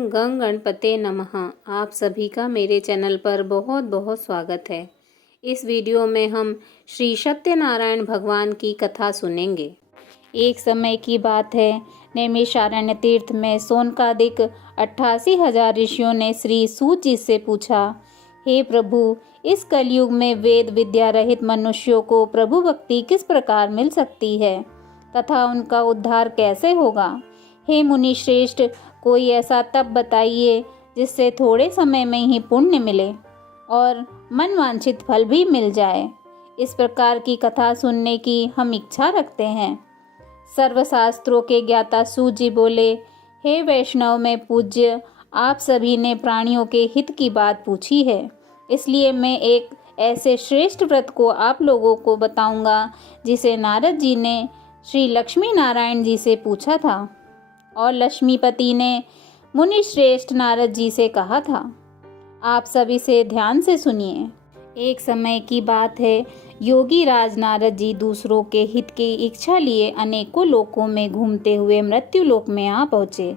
ओम गं गणपते नमः। आप सभी का मेरे चैनल पर बहुत बहुत स्वागत है। इस वीडियो में हम श्री सत्यनारायण भगवान की कथा सुनेंगे। एक समय की बात है, नैमिषारण्य तीर्थ में सोनकादिक 88,000 ऋषियों ने श्री सूत जी से पूछा, हे प्रभु, इस कलयुग में वेद विद्या रहित मनुष्यों को प्रभु भक्ति किस प्रकार मिल सकती है तथा उनका उद्धार कैसे होगा। हे मुनि श्रेष्ठ, कोई ऐसा तप बताइए जिससे थोड़े समय में ही पुण्य मिले और मनवांछित फल भी मिल जाए। इस प्रकार की कथा सुनने की हम इच्छा रखते हैं। सर्वशास्त्रों के ज्ञाता सूत जी बोले, हे वैष्णव में पूज्य, आप सभी ने प्राणियों के हित की बात पूछी है, इसलिए मैं एक ऐसे श्रेष्ठ व्रत को आप लोगों को बताऊंगा जिसे नारद जी ने श्री लक्ष्मी नारायण जी से पूछा था और लक्ष्मीपति ने मुनि श्रेष्ठ नारद जी से कहा था। आप सभी से ध्यान से सुनिए। एक समय की बात है, योगी राज नारद जी दूसरों के हित की इच्छा लिए अनेकों लोकों में घूमते हुए मृत्यु लोक में आ पहुँचे।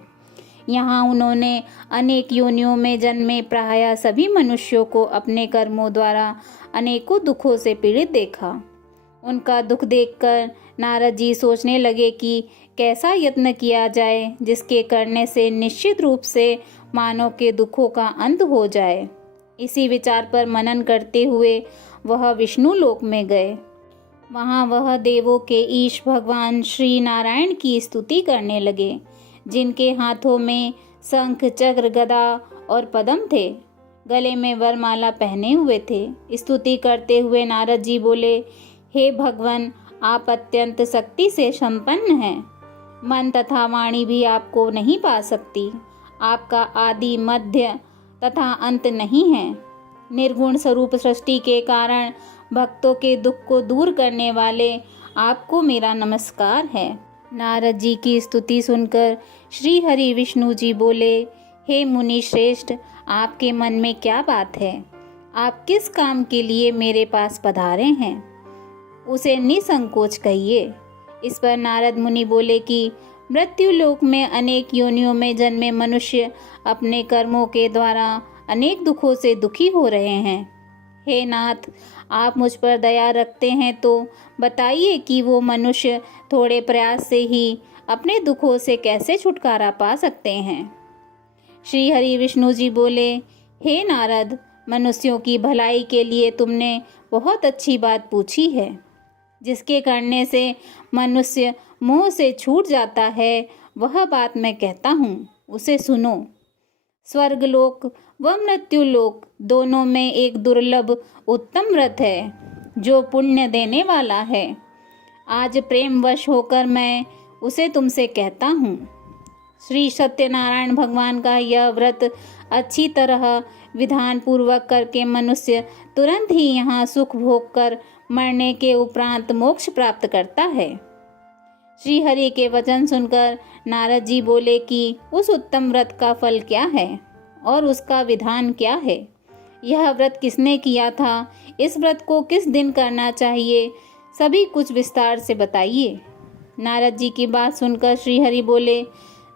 यहाँ उन्होंने अनेक योनियों में जन्मे प्रायः सभी मनुष्यों को अपने कर्मों द्वारा अनेकों दुखों से पीड़ित देखा। उनका दुख देखकर नारद जी सोचने लगे कि कैसा यत्न किया जाए जिसके करने से निश्चित रूप से मानव के दुखों का अंत हो जाए। इसी विचार पर मनन करते हुए वह विष्णु लोक में गए। वहाँ वह देवों के ईश भगवान श्री नारायण की स्तुति करने लगे, जिनके हाथों में शंख चक्र गदा और पद्म थे, गले में वरमाला पहने हुए थे। स्तुति करते हुए नारद जी बोले, हे भगवान, आप अत्यंत शक्ति से संपन्न हैं। मन तथा वाणी भी आपको नहीं पा सकती। आपका आदि मध्य तथा अंत नहीं है। निर्गुण स्वरूप सृष्टि के कारण भक्तों के दुख को दूर करने वाले आपको मेरा नमस्कार है। नारद जी की स्तुति सुनकर श्री हरि विष्णु जी बोले, हे मुनि श्रेष्ठ, आपके मन में क्या बात है? आप किस काम के लिए मेरे पास पधारे हैं? उसे निसंकोच कहिए। इस पर नारद मुनि बोले कि मृत्यु लोक में अनेक योनियों में जन्मे मनुष्य अपने कर्मों के द्वारा अनेक दुखों से दुखी हो रहे हैं। हे नाथ, आप मुझ पर दया रखते हैं तो बताइए कि वो मनुष्य थोड़े प्रयास से ही अपने दुखों से कैसे छुटकारा पा सकते हैं। श्री हरि विष्णु जी बोले, हे नारद, मनुष्यों की भलाई के लिए तुमने बहुत अच्छी बात पूछी है। जिसके करने से मनुष्य मोह से छूट जाता है, वह बात मैं कहता हूँ, उसे सुनो। स्वर्गलोक व मृत्युलोक दोनों में एक दुर्लभ उत्तम व्रत है जो पुण्य देने वाला है। आज प्रेमवश होकर मैं उसे तुमसे कहता हूँ। श्री सत्यनारायण भगवान का यह व्रत अच्छी तरह विधान पूर्वक करके मनुष्य तुरंत ही यहाँ सुख भोग कर मरने के उपरांत मोक्ष प्राप्त करता है। श्री हरि के वचन सुनकर नारद जी बोले कि उस उत्तम व्रत का फल क्या है और उसका विधान क्या है? यह व्रत किसने किया था? इस व्रत को किस दिन करना चाहिए? सभी कुछ विस्तार से बताइए। नारद जी की बात सुनकर श्री हरि बोले,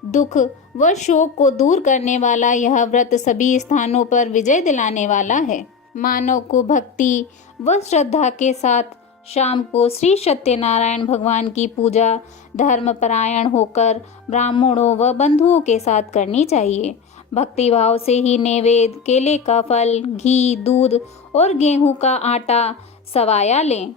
दुख व शोक को दूर करने वाला यह व्रत सभी स्थानों पर विजय दिलाने वाला है। मानव को भक्ति व श्रद्धा के साथ शाम को श्री सत्यनारायण भगवान की पूजा धर्मपरायण होकर ब्राह्मणों व बंधुओं के साथ करनी चाहिए। भक्ति भाव से ही नैवेद्य, केले का फल, घी, दूध और गेहूं का आटा सवाया लें।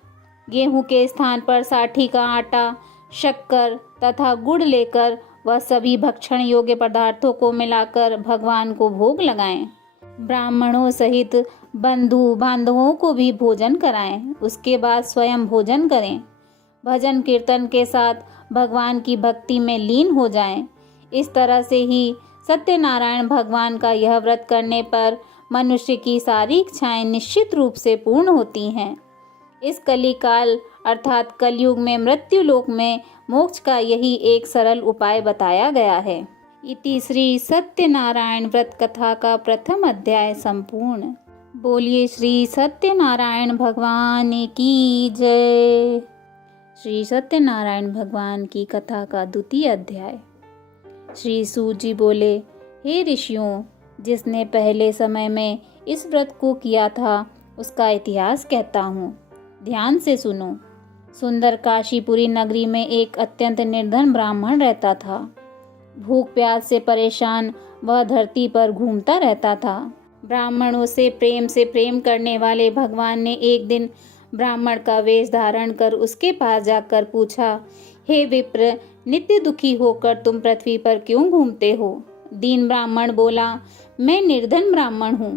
गेहूं के स्थान पर साठी का आटा, शक्कर तथा गुड़ लेकर वह सभी भक्षण योग्य पदार्थों को मिलाकर भगवान को भोग लगाएं। ब्राह्मणों सहित बंधु बांधवों को भी भोजन कराएं। उसके बाद स्वयं भोजन करें। भजन कीर्तन के साथ भगवान की भक्ति में लीन हो जाएं। इस तरह से ही सत्यनारायण भगवान का यह व्रत करने पर मनुष्य की सारी इच्छाएं निश्चित रूप से पूर्ण होती हैं। इस कलिकाल अर्थात कलयुग में मृत्यु लोक में मोक्ष का यही एक सरल उपाय बताया गया है। इति श्री सत्यनारायण व्रत कथा का प्रथम अध्याय संपूर्ण। बोलिए श्री सत्यनारायण भगवान की जय। श्री सत्यनारायण भगवान की कथा का द्वितीय अध्याय। श्री सूत जी बोले, हे ऋषियों, जिसने पहले समय में इस व्रत को किया था उसका इतिहास कहता हूँ, ध्यान से सुनो। सुंदर काशीपुरी नगरी में एक अत्यंत निर्धन ब्राह्मण रहता था। भूख प्यास से परेशान वह धरती पर घूमता रहता था। ब्राह्मणों से प्रेम करने वाले भगवान ने एक दिन ब्राह्मण का वेश धारण कर उसके पास जाकर पूछा, हे विप्र, नित्य दुखी होकर तुम पृथ्वी पर क्यों घूमते हो? दीन ब्राह्मण बोला, मैं निर्धन ब्राह्मण हूँ,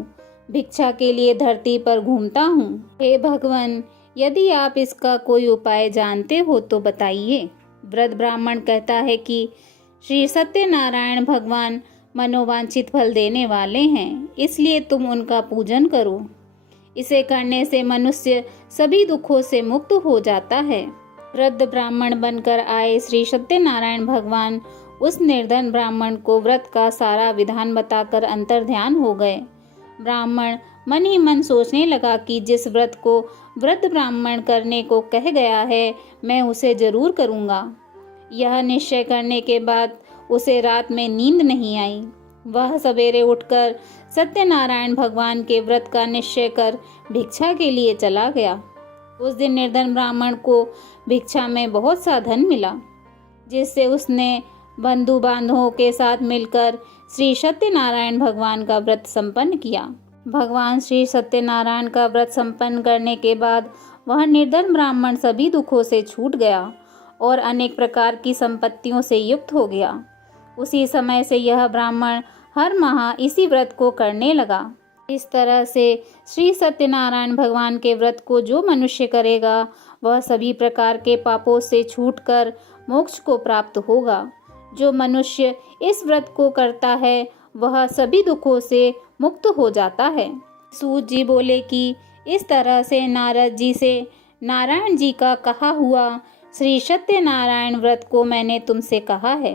भिक्षा के लिए धरती पर घूमता हूँ। हे भगवान, यदि आप इसका कोई उपाय जानते हो तो बताइए। वृद्ध ब्राह्मण कहता है कि श्री सत्यनारायण भगवान मनोवांछित फल देने वाले हैं, इसलिए तुम उनका पूजन करो। इसे करने से मनुष्य सभी दुखों से मुक्त हो जाता है। वृद्ध ब्राह्मण बनकर आए श्री सत्यनारायण भगवान उस निर्धन ब्राह्मण को व्रत का सारा विधान बताकर अंतर्ध्यान हो गए। ब्राह्मण मन ही मन सोचने लगा कि जिस व्रत को वृद्ध ब्राह्मण करने को कह गया है, मैं उसे जरूर करूँगा। यह निश्चय करने के बाद उसे रात में नींद नहीं आई। वह सवेरे उठकर सत्यनारायण भगवान के व्रत का निश्चय कर भिक्षा के लिए चला गया। उस दिन निर्धन ब्राह्मण को भिक्षा में बहुत सा धन मिला, जिससे उसने बंधु बांधवों के साथ मिलकर श्री सत्यनारायण भगवान का व्रत संपन्न किया। भगवान श्री सत्यनारायण का व्रत संपन्न करने के बाद वह निर्धन ब्राह्मण सभी दुखों से छूट गया और अनेक प्रकार की संपत्तियों से युक्त हो गया। उसी समय से यह ब्राह्मण हर माह इसी व्रत को करने लगा। इस तरह से श्री सत्यनारायण भगवान के व्रत को जो मनुष्य करेगा वह सभी प्रकार के पापों से छूटकर मोक्ष को प्राप्त होगा। जो मनुष्य इस व्रत को करता है वह सभी दुखों से मुक्त हो जाता है। सूत जी बोले कि इस तरह से नारद जी से नारायण जी का कहा हुआ श्री सत्यनारायण व्रत को मैंने तुमसे कहा है।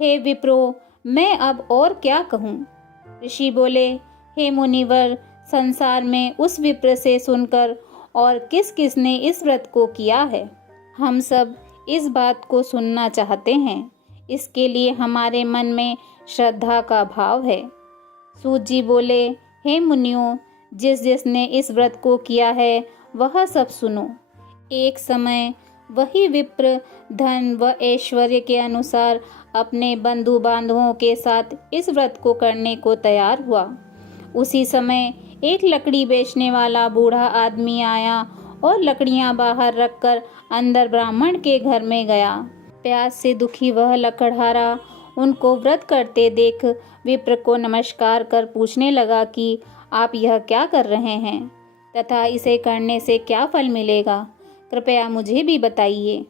हे विप्रो, मैं अब और क्या कहूँ? ऋषि बोले, हे मुनिवर, संसार में उस विप्र से सुनकर और किस किस ने इस व्रत को किया है, हम सब इस बात को सुनना चाहते हैं। इसके लिए हमारे मन में श्रद्धा का भाव है। सूत जी बोले, हे मुनियों, जिस जिसने इस व्रत को किया है वह सब सुनो। एक समय वही विप्र धन व ऐश्वर्य के अनुसार अपने बंधु बांधवों के साथ इस व्रत को करने को तैयार हुआ। उसी समय एक लकड़ी बेचने वाला बूढ़ा आदमी आया और लकड़ियां बाहर रखकर अंदर ब्राह्मण के घर में गया। प्यास से दुखी वह लकड़हारा उनको व्रत करते देख विप्र को नमस्कार कर पूछने लगा कि आप यह क्या कर रहे हैं तथा इसे करने से क्या फल मिलेगा, कृपया मुझे भी बताइए।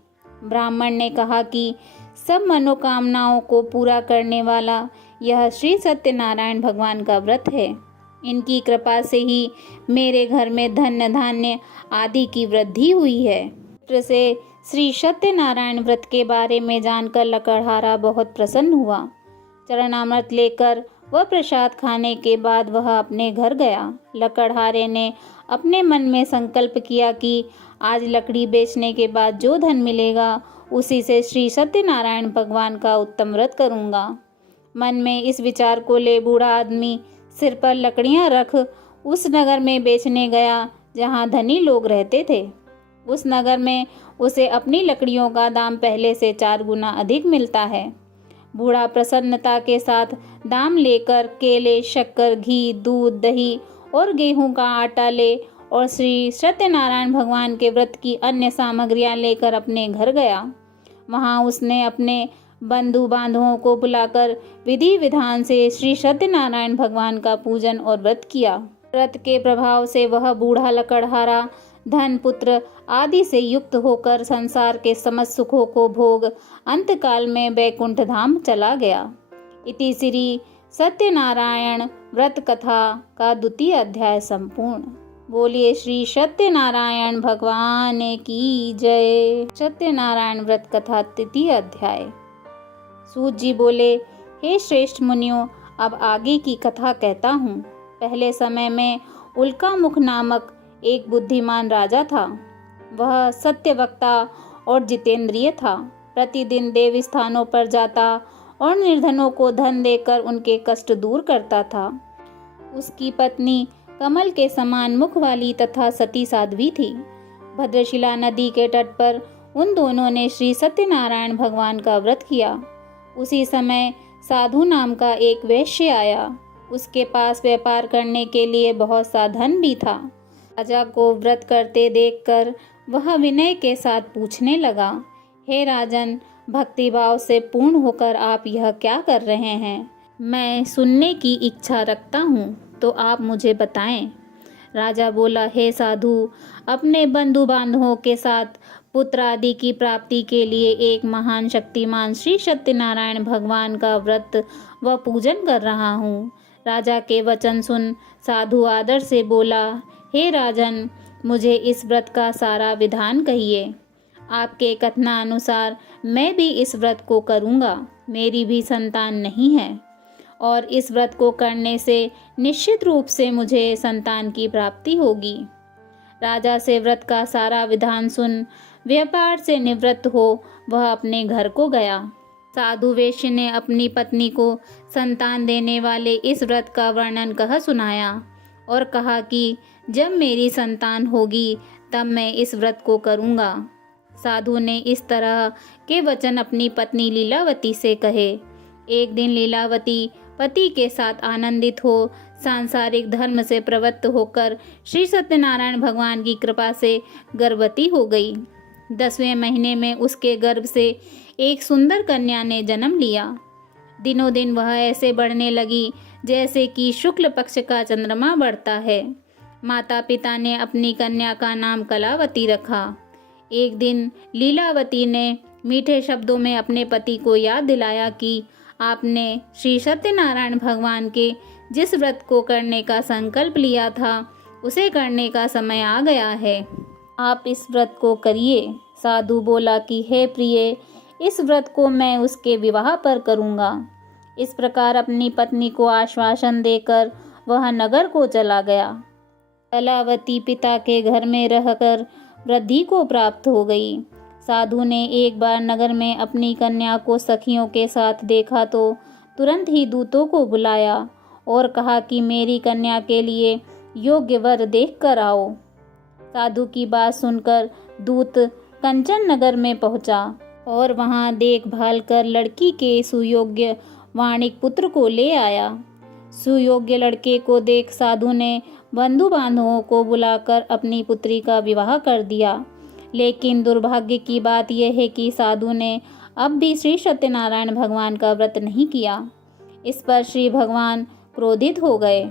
ब्राह्मण ने कहा कि सब मनोकामनाओं को पूरा करने वाला यह श्री सत्यनारायण भगवान का व्रत है। इनकी कृपा से ही मेरे घर में धन धान्य आदि की वृद्धि हुई है। विप्र से श्री सत्यनारायण व्रत के बारे में जानकर लकड़हारा बहुत प्रसन्न हुआ। चरणामृत लेकर वह प्रसाद खाने के बाद वह अपने घर गया। लकड़हारे ने अपने मन में संकल्प किया कि आज लकड़ी बेचने के बाद जो धन मिलेगा उसी से श्री सत्यनारायण भगवान का उत्तम व्रत करूँगा। मन में इस विचार को ले बूढ़ा आदमी सिर पर लकड़ियाँ रख उस नगर में बेचने गया जहाँ धनी लोग रहते थे। उस नगर में उसे अपनी लकड़ियों का दाम पहले से 4 गुना अधिक मिलता है। बूढ़ा प्रसन्नता के साथ दाम लेकर केले, शक्कर, घी, दूध, दही और गेहूं का आटा ले और श्री सत्यनारायण भगवान के व्रत की अन्य सामग्रियां लेकर अपने घर गया। वहां उसने अपने बंधु बांधवों को बुलाकर विधि विधान से श्री सत्यनारायण भगवान का पूजन और व्रत किया। व्रत के प्रभाव से वह बूढ़ा लकड़हारा धन, पुत्र आदि से युक्त होकर संसार के समस्त सुखों को भोग अंतकाल में वैकुंठ धाम चला गया। इति श्री सत्यनारायण व्रत कथा का 2वां अध्याय संपूर्ण। बोलिए श्री सत्यनारायण भगवान की जय। सत्यनारायण व्रत कथा 3वां अध्याय। सूत जी बोले, हे श्रेष्ठ मुनियों, अब आगे की कथा कहता हूँ। पहले समय में उल्कामुख नामक एक बुद्धिमान राजा था। वह सत्यवक्ता और जितेंद्रिय था। प्रतिदिन देव स्थानों पर जाता और निर्धनों को धन देकर उनके कष्ट दूर करता था। उसकी पत्नी कमल के समान मुख वाली तथा सती साध्वी थी। भद्रशिला नदी के तट पर उन दोनों ने श्री सत्यनारायण भगवान का व्रत किया। उसी समय साधु नाम का एक वैश्य आया। उसके पास व्यापार करने के लिए बहुत सा धन भी था। राजा को व्रत करते देखकर वह विनय के साथ पूछने लगा, हे राजन, भक्तिभाव से पूर्ण होकर आप यह क्या कर रहे हैं? मैं सुनने की इच्छा रखता हूँ, तो आप मुझे बताएं। राजा बोला, हे साधु, अपने बंधु बांधवों के साथ पुत्र आदि की प्राप्ति के लिए एक महान शक्तिमान श्री सत्यनारायण भगवान का व्रत व पूजन कर रहा हूँ। राजा के वचन सुन साधु आदर से बोला, हे राजन, मुझे इस व्रत का सारा विधान कहिए। आपके कथनानुसार मैं भी इस व्रत को करूँगा। मेरी भी संतान नहीं है और इस व्रत को करने से निश्चित रूप से मुझे संतान की प्राप्ति होगी। राजा से व्रत का सारा विधान सुन व्यापार से निवृत्त हो वह अपने घर को गया। साधु वैश्य ने अपनी पत्नी को संतान देने वाले इस व्रत का वर्णन कह सुनाया और कहा कि जब मेरी संतान होगी तब मैं इस व्रत को करूँगा। साधु ने इस तरह के वचन अपनी पत्नी लीलावती से कहे। एक दिन लीलावती पति के साथ आनंदित हो सांसारिक धर्म से प्रवृत्त होकर श्री सत्यनारायण भगवान की कृपा से गर्भवती हो गई। 10वें महीने में उसके गर्भ से एक सुंदर कन्या ने जन्म लिया। दिनों दिन वह ऐसे बढ़ने लगी जैसे कि शुक्ल पक्ष का चंद्रमा बढ़ता है। माता पिता ने अपनी कन्या का नाम कलावती रखा। एक दिन लीलावती ने मीठे शब्दों में अपने पति को याद दिलाया कि आपने श्री सत्यनारायण भगवान के जिस व्रत को करने का संकल्प लिया था उसे करने का समय आ गया है। आप इस व्रत को करिए। साधु बोला कि हे प्रिय, इस व्रत को मैं उसके विवाह पर करूँगा। इस प्रकार अपनी पत्नी को आश्वासन देकर वह नगर को चला गया। कलावती पिता के घर में रहकर वृद्धि को प्राप्त हो गई। साधु ने एक बार नगर में अपनी कन्या को सखियों के साथ देखा तो तुरंत ही दूतों को बुलाया और कहा कि मेरी कन्या के लिए योग्य वर देख कर आओ। साधु की बात सुनकर दूत कंचन नगर में पहुंचा और वहां देखभाल कर लड़की के सुयोग्य वाणिक पुत्र को ले आया। सुयोग्य लड़के को देख साधु ने बंधु बांधवों को बुलाकर अपनी पुत्री का विवाह कर दिया। लेकिन दुर्भाग्य की बात यह है कि साधु ने अब भी श्री सत्यनारायण भगवान का व्रत नहीं किया। इस पर श्री भगवान क्रोधित हो गए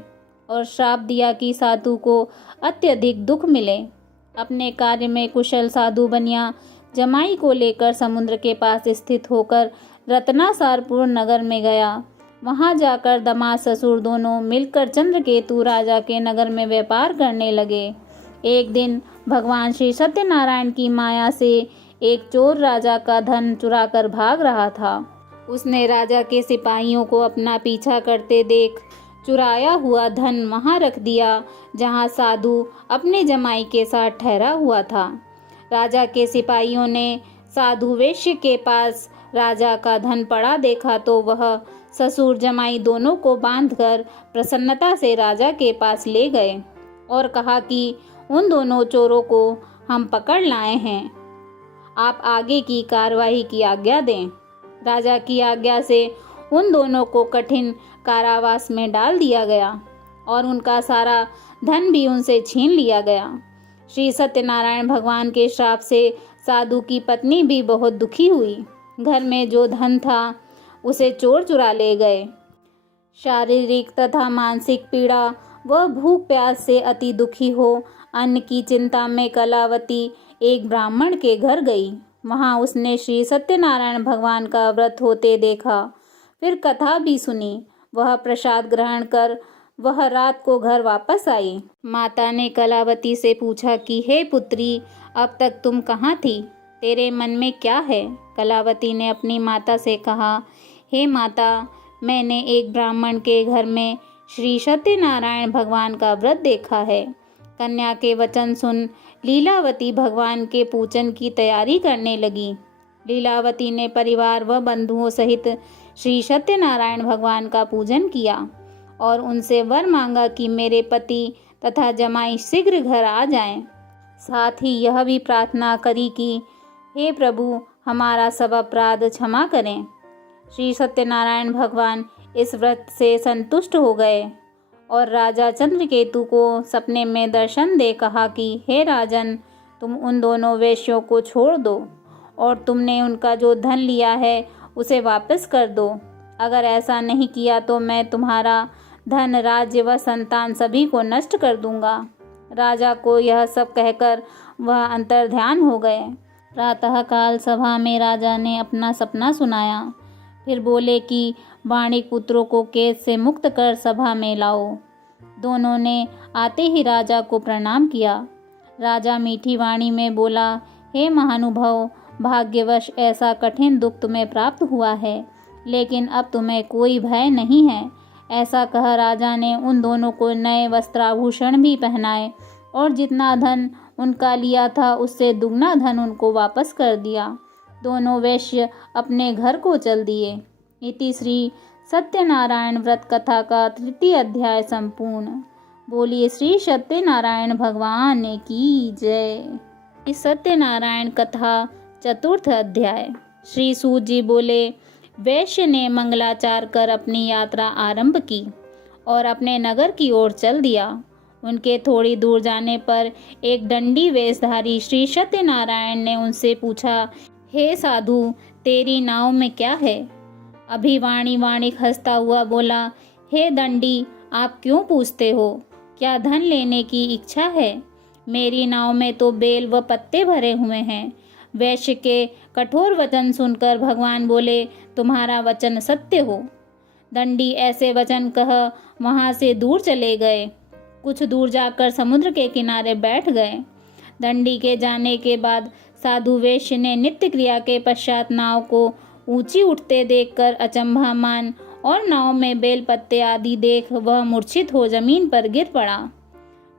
और श्राप दिया कि साधु को अत्यधिक दुख मिले। अपने कार्य में कुशल साधु बनिया जमाई को लेकर समुद्र के पास स्थित होकर रत्नासारपुर नगर में गया। वहां जाकर दामाद ससुर दोनों मिलकर चंद्रकेतु राजा के नगर में व्यापार करने लगे। एक दिन भगवान श्री सत्यनारायण की माया से एक चोर राजा का धन चुराकर भाग रहा था। उसने राजा के सिपाहियों को अपना पीछा करते देख चुराया हुआ धन वहां रख दिया जहां साधु अपने जमाई के साथ ठहरा हुआ था। राजा के सिपाहियों ने साधु वैश्य के पास राजा का धन पड़ा देखा तो वह ससुर जमाई दोनों को बांधकर प्रसन्नता से राजा के पास ले गए और कहा कि उन दोनों चोरों को हम पकड़ लाए हैं, आप आगे की कार्रवाई की आज्ञा दें। राजा की आज्ञा से उन दोनों को कठिन कारावास में डाल दिया गया और उनका सारा धन भी उनसे छीन लिया गया। श्री सत्यनारायण भगवान के श्राप से साधु की पत्नी भी बहुत दुखी हुई। घर में जो धन था उसे चोर चुरा ले गए। शारीरिक तथा मानसिक पीड़ा व भूख प्यास से अति दुखी हो अन्न की चिंता में कलावती एक ब्राह्मण के घर गई। वहां उसने श्री सत्यनारायण भगवान का व्रत होते देखा, फिर कथा भी सुनी। वह प्रसाद ग्रहण कर वह रात को घर वापस आई। माता ने कलावती से पूछा कि हे पुत्री, अब तक तुम कहाँ थी? तेरे मन में क्या है? कलावती ने अपनी माता से कहा, हे माता, मैंने एक ब्राह्मण के घर में श्री सत्यनारायण भगवान का व्रत देखा है। कन्या के वचन सुन लीलावती भगवान के पूजन की तैयारी करने लगी। लीलावती ने परिवार व बंधुओं सहित श्री सत्यनारायण भगवान का पूजन किया और उनसे वर मांगा कि मेरे पति तथा जमाई शीघ्र घर आ जाएं। साथ ही यह भी प्रार्थना करी कि हे प्रभु, हमारा सब अपराध क्षमा करें। श्री सत्यनारायण भगवान इस व्रत से संतुष्ट हो गए और राजा चंद्रकेतु को सपने में दर्शन दे कहा कि हे राजन, तुम उन दोनों वेश्यों को छोड़ दो और तुमने उनका जो धन लिया है उसे वापस कर दो। अगर ऐसा नहीं किया तो मैं तुम्हारा धन, राज्य व संतान सभी को नष्ट कर दूंगा। राजा को यह सब कहकर वह अंतर्ध्यान हो गए। प्रातःकाल सभा में राजा ने अपना सपना सुनाया। फिर बोले कि वाणिक पुत्रों को कैद से मुक्त कर सभा में लाओ। दोनों ने आते ही राजा को प्रणाम किया। राजा मीठी वाणी में बोला, हे महानुभाव, भाग्यवश ऐसा कठिन दुख तुम्हें प्राप्त हुआ है, लेकिन अब तुम्हें कोई भय नहीं है। ऐसा कह राजा ने उन दोनों को नए वस्त्राभूषण भी पहनाए और जितना धन उनका लिया था उससे दुगना धन उनको वापस कर दिया। दोनों वैश्य अपने घर को चल दिए। इति श्री सत्यनारायण व्रत कथा का 3 अध्याय संपूर्ण। बोलिए श्री सत्यनारायण भगवान की जय। सत्यनारायण कथा 4 अध्याय। श्री सूत जी बोले, वैश्य ने मंगलाचार कर अपनी यात्रा आरंभ की और अपने नगर की ओर चल दिया। उनके थोड़ी दूर जाने पर एक दंडी वेशधारी श्री सत्यनारायण ने उनसे पूछा, हे साधु, तेरी नाव में क्या है? अभिवाणी वाणिक हंसता हुआ बोला, हे दंडी, आप क्यों पूछते हो? क्या धन लेने की इच्छा है? मेरी नाव में तो बेल व पत्ते भरे हुए हैं। वैश्य के कठोर वचन सुनकर भगवान बोले, तुम्हारा वचन सत्य हो। दंडी ऐसे वचन कह वहां से दूर चले गए। कुछ दूर जाकर समुद्र के किनारे बैठ गए। दंडी के जाने के बाद साधु वैश्य ने नित्य क्रिया के पश्चात नाव को ऊंची उठते देखकर अचंभा मान और नाव में बेल पत्ते आदि देख वह मूर्छित हो जमीन पर गिर पड़ा।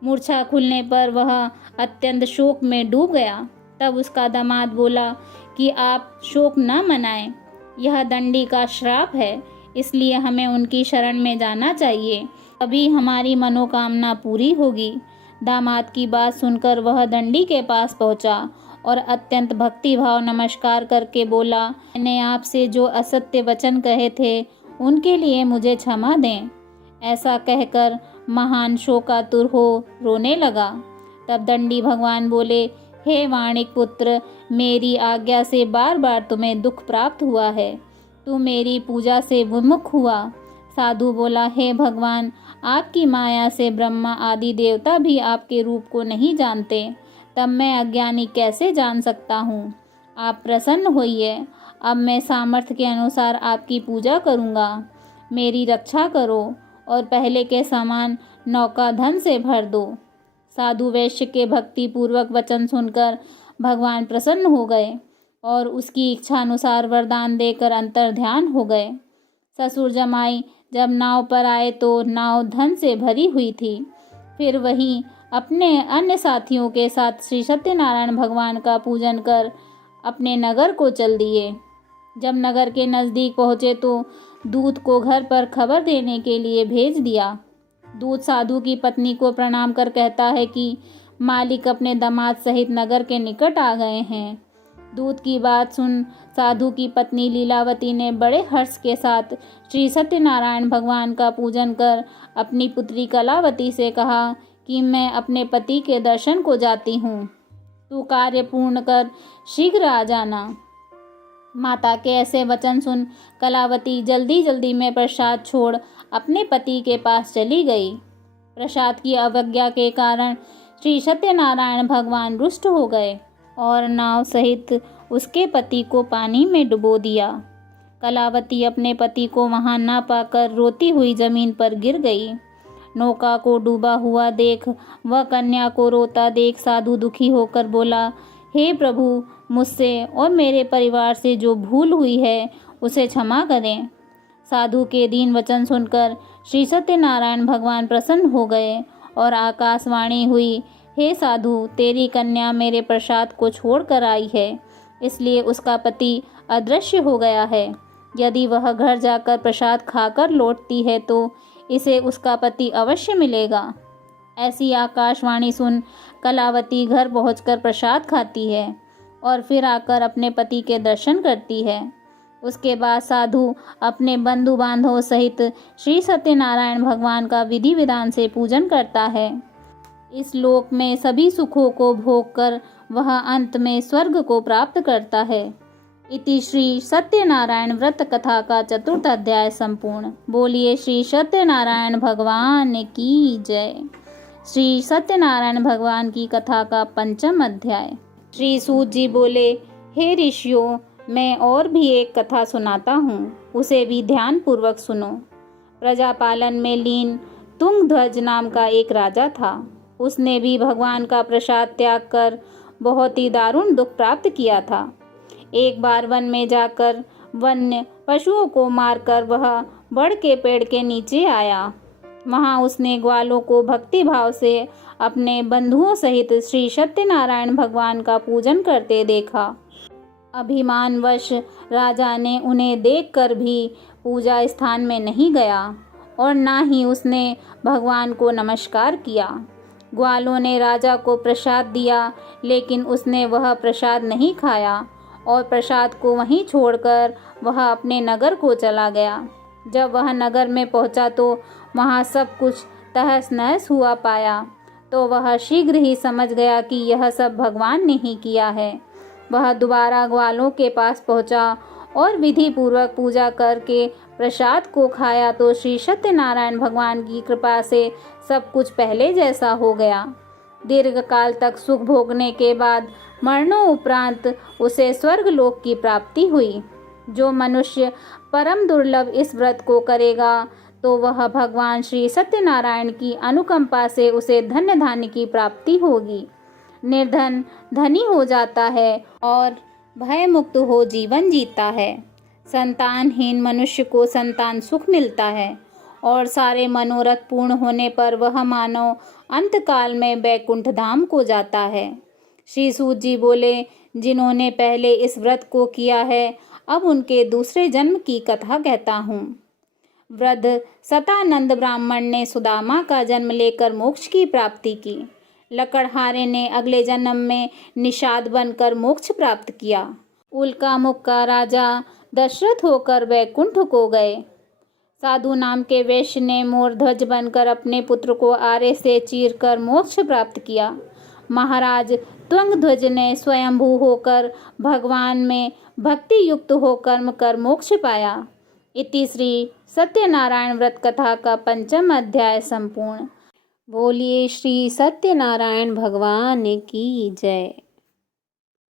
मूर्छा खुलने पर वह अत्यंत शोक में डूब गया। तब उसका दामाद बोला कि आप शोक न मनाएं, यह दंडी का श्राप है, इसलिए हमें उनकी शरण में जाना चाहिए, अभी हमारी मनोकामना पूरी होगी। दामाद की बात सुनकर वह दंडी के पास पहुंचा और अत्यंत भक्तिभाव नमस्कार करके बोला, मैंने आपसे जो असत्य वचन कहे थे उनके लिए मुझे क्षमा दें। ऐसा कहकर महान शोकातुर हो रोने लगा। तब दंडी भगवान बोले, हे वाणिक पुत्र, मेरी आज्ञा से बार बार तुम्हें दुख प्राप्त हुआ है। तू मेरी पूजा से विमुख हुआ। साधु बोला, हे भगवान, आपकी माया से ब्रह्मा आदि देवता भी आपके रूप को नहीं जानते, तब मैं अज्ञानी कैसे जान सकता हूँ? आप प्रसन्न होइए। अब मैं सामर्थ्य के अनुसार आपकी पूजा करूँगा। मेरी रक्षा करो और पहले के समान नौका धन से भर दो। साधु वैश्य के भक्ति पूर्वक वचन सुनकर भगवान प्रसन्न हो गए और उसकी इच्छा अनुसार वरदान देकर अंतर्ध्यान हो गए। ससुर जमाई जब नाव पर आए तो नाव धन से भरी हुई थी। फिर वहीं अपने अन्य साथियों के साथ श्री सत्यनारायण भगवान का पूजन कर अपने नगर को चल दिए। जब नगर के नज़दीक पहुँचे तो दूत को घर पर खबर देने के लिए भेज दिया। दूत साधु की पत्नी को प्रणाम कर कहता है कि मालिक अपने दामाद सहित नगर के निकट आ गए हैं। दूत की बात सुन साधु की पत्नी लीलावती ने बड़े हर्ष के साथ श्री सत्यनारायण भगवान का पूजन कर अपनी पुत्री कलावती से कहा कि मैं अपने पति के दर्शन को जाती हूँ, तू कार्य पूर्ण कर शीघ्र आ जाना। माता के ऐसे वचन सुन कलावती जल्दी जल्दी में प्रसाद छोड़ अपने पति के पास चली गई। प्रसाद की अवज्ञा के कारण श्री सत्यनारायण भगवान रुष्ट हो गए और नाव सहित उसके पति को पानी में डुबो दिया। कलावती अपने पति को वहां न पाकर रोती हुई जमीन पर गिर गई। नौका को डूबा हुआ देख वह कन्या को रोता देख साधु दुखी होकर बोला, हे प्रभु, मुझसे और मेरे परिवार से जो भूल हुई है उसे क्षमा करें। साधु के दीन वचन सुनकर श्री सत्यनारायण भगवान प्रसन्न हो गए और आकाशवाणी हुई, हे साधु, तेरी कन्या मेरे प्रसाद को छोड़ कर आई है, इसलिए उसका पति अदृश्य हो गया है। यदि वह घर जाकर प्रसाद खाकर लौटती है तो इसे उसका पति अवश्य मिलेगा। ऐसी आकाशवाणी सुन कलावती घर पहुंचकर प्रसाद खाती है और फिर आकर अपने पति के दर्शन करती है। उसके बाद साधु अपने बंधु बांधवों सहित श्री सत्यनारायण भगवान का विधि विधान से पूजन करता है। इस लोक में सभी सुखों को भोग कर वह अंत में स्वर्ग को प्राप्त करता है। इति श्री सत्यनारायण व्रत कथा का चतुर्थ अध्याय संपूर्ण। बोलिए श्री सत्यनारायण भगवान की जय। श्री सत्यनारायण भगवान की कथा का पंचम अध्याय। श्री सूत जी बोले, हे ऋषियों, मैं और भी एक कथा सुनाता हूँ, उसे भी ध्यान पूर्वक सुनो। प्रजापालन में लीन तुंगध्वज नाम का एक राजा था। उसने भी भगवान का प्रसाद त्याग कर बहुत ही दारुण दुख प्राप्त किया था। एक बार वन में जाकर वन्य पशुओं को मारकर वह बड़ के पेड़ के नीचे आया। वहां उसने ग्वालों को भक्ति भाव से अपने बंधुओं सहित श्री सत्यनारायण भगवान का पूजन करते देखा। अभिमानवश राजा ने उन्हें देखकर भी पूजा स्थान में नहीं गया और ना ही उसने भगवान को नमस्कार किया। ग्वालों ने राजा को प्रसाद दिया, लेकिन उसने वह प्रसाद नहीं खाया और प्रसाद को वहीं छोड़कर वह अपने नगर को चला गया। जब वह नगर में पहुंचा तो वहां सब कुछ तहस नहस हुआ पाया, तो वह शीघ्र ही समझ गया कि यह सब भगवान ने ही किया है। वह दोबारा ग्वालों के पास पहुंचा और विधि पूर्वक पूजा करके प्रसाद को खाया तो श्री सत्यनारायण भगवान की कृपा से सब कुछ पहले जैसा हो गया। दीर्घ काल तक सुख भोगने के बाद मरणों उपरांत उसे स्वर्ग लोक की प्राप्ति हुई। जो मनुष्य परम दुर्लभ इस व्रत को करेगा तो वह भगवान श्री सत्यनारायण की अनुकंपा से उसे धन्य धान्य की प्राप्ति होगी। निर्धन धनी हो जाता है और भय मुक्त हो जीवन जीता है। संतानहीन मनुष्य को संतान सुख मिलता है और सारे मनोरथ पूर्ण होने पर वह मानव अंतकाल में बैकुंठ धाम को जाता है। श्री सूत जी बोले, जिन्होंने पहले इस व्रत को किया है, अब उनके दूसरे जन्म की कथा कहता हूँ। वृद्ध सतानंद ब्राह्मण ने सुदामा का जन्म लेकर मोक्ष की प्राप्ति की। लकड़हारे ने अगले जन्म में निषाद बनकर मोक्ष प्राप्त किया। उल्कामुख का राजा दशरथ होकर वैकुंठ को गए। साधु नाम के वैश्य ने मोरध्वज बनकर अपने पुत्र को आरे से चीरकर मोक्ष प्राप्त किया। महाराज तुंगध्वज ने स्वयंभू होकर भगवान में भक्ति युक्त हो कर्म कर मोक्ष पाया। इति श्री सत्यनारायण व्रत कथा का पंचम अध्याय संपूर्ण। बोलिए श्री सत्यनारायण भगवान की जय।